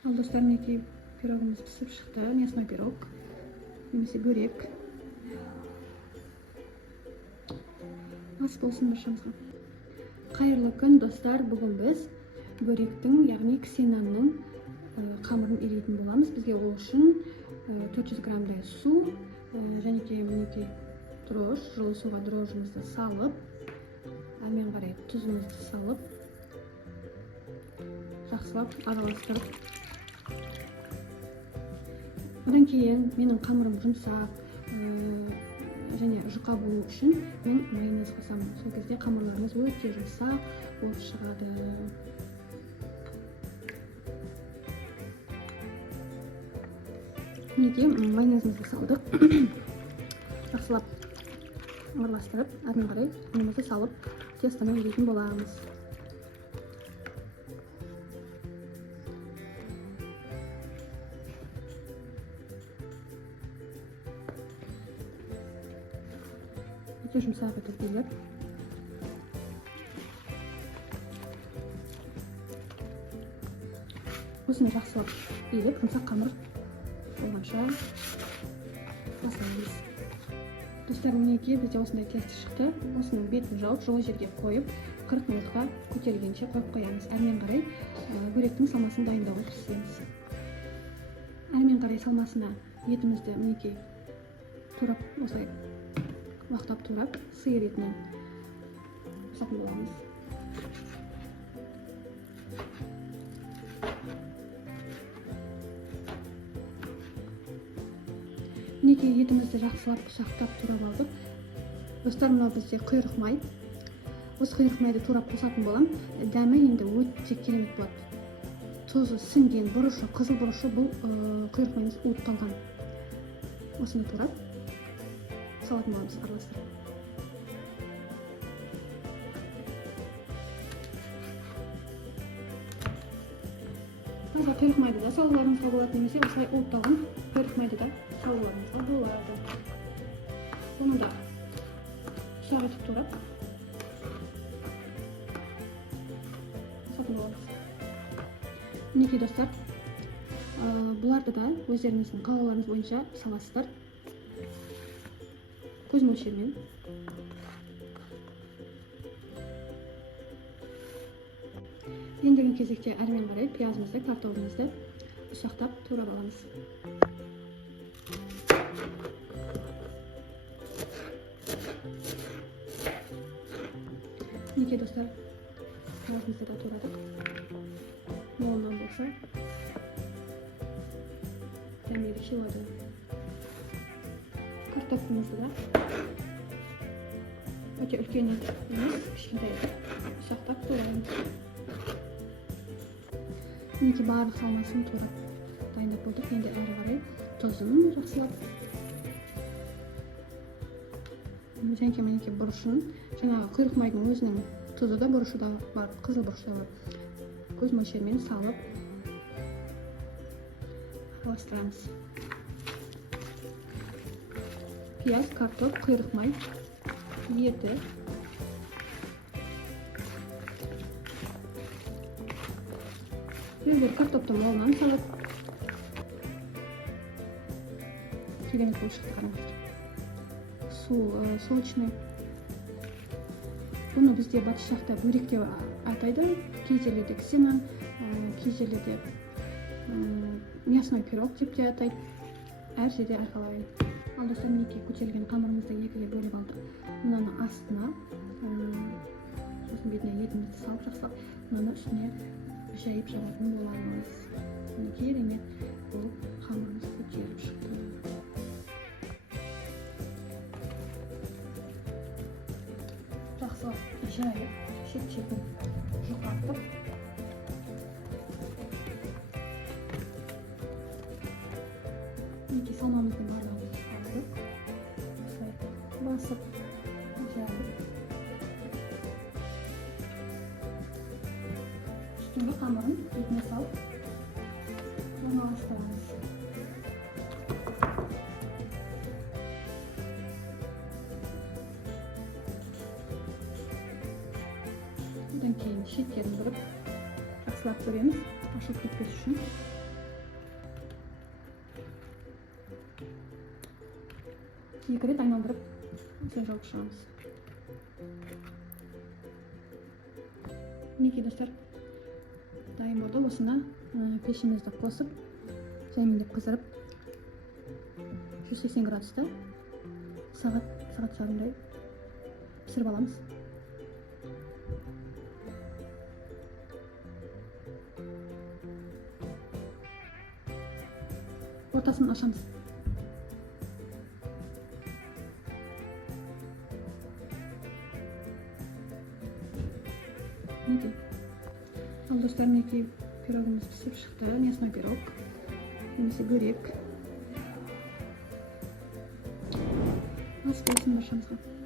Al dostlar, mineki pirogimiz pishib chiqdi. Мясной pirog немесе börek. Ас болсын barchamizga. Xayrli kun dostlar. Bugun biz börektin, ya'ni ksenanның qamirini eriydigan bo'lamiz. Bizga u uchun 400 gramday suv, және mineki droж, жылы суға дрожжimizni salib, мен qaray tuzimizni salib, жақсылап араластырып. Одан кейін менің қамырым жұмсақ және жұқа болу үшін мен майонез қосамын. Сол кезде қамырларымыз өте жұмсақ болып шығады. Неге майонезімізді салдық. Жақсылап араластырып, әрмен қарай ұнымызды салып, тестаны еритін боламыз. Өте жұмсақ етіп келіп. Осыны жақсылап еліп, жұмсақ қамыр болғанша басамыз. Достар, мінекей бізде осындай тесті шықты. Осының бетін жауып, жылы жерге қойып, 40 минутқа көтерілгенше қойып қоямыз. Әрмен қарай бөректің салмасын дайындауға кірісеміз. Әрмен қарай салмасына етімізді мінекей турап, осылай уақтап турап, сиыр етінен қосатын боламыз. Мінекей етімізді жақсылап құшақтап турап алдық. Достар, мынау бізде құйрық май. Осы құйрық майды турап қосатын болам. Дәмі енді өте керемет болады. Тұзы сіңген бұрышы, қызыл бұрышы бұл құйрық майымыз уытталған. Осыны турап салатын боламыз, араластырып. Таза құйрық майды да салуларыңызға болады, немесе осылай уытталған құйрық майды да салуларыңызға болады. Оны да ұсақ етіп турап салатын боламыз. Мінекей достар, бұларды да өздеріңіздің қалауларыңыз бойынша саласыздар. Көз мөлшермен. Ендігі кезекте әрмен қарай пиязымызды, картофелімізді ұсақтап турап аламыз. Мінекей достар, пиязымызды да турадық. Молынан болса, дәмі ерекше болады. Картофелімізді да өте үлкен емес, кішкентай ұсақтап турамыз. Мінекей барлық салмасын турап дайындап болдық. Енді әрі қарай тұзын жақсылап, және мінекей бұрышын, жаңағы құйрық майдың өзінің тұзы да бұрышы да бар, қызыл бұрышы да бар. Көз мөлшермен салып араластырамыз. Пияз, картоп, құйрық май, еті. Егер картопты молынан салып, керемет болып шықты, қараңыздар. Су сочный. Бұны бізде батыс жақта бөрек деп атайды. Кей жерлерде ксенан, кей жерлерде мясной пирог деп те атайды. Әр жерде әрқалай. Ал достар, мінекей көтерілген қамырымызды екіге бөліп алдық. Мынаны астына, сосын бетіне етімізді салып жақсылап, мынаны үстіне жайып жабатын боламыз. Керемет болып қамырымыз көтеріліп шықты. Жақсылап жайып, шет-шетін жұқартып, мінекей салмамыздың барлығын салдық. Осылай басып, жайып, үстіңгі қамырын бетіне салып, орналастырамыз. Одан кейін шеттерін бұрып, жақсылап көреміз, ашылып кетпес үшін. 2 рет айналдырып осылай жауып шығамыз. Мінекей достар, дайын болды. Осыны пешімізді қосып, жаймендеп қыздырып 180 градуста сағат жарымдай пісіріп аламыз. Ортасын ашамыз. Мінекей. Ал достар, мінекей пирогымыз пісіп шықты. Мясной пирог немесе бөрек. Ас болсын баршамызға.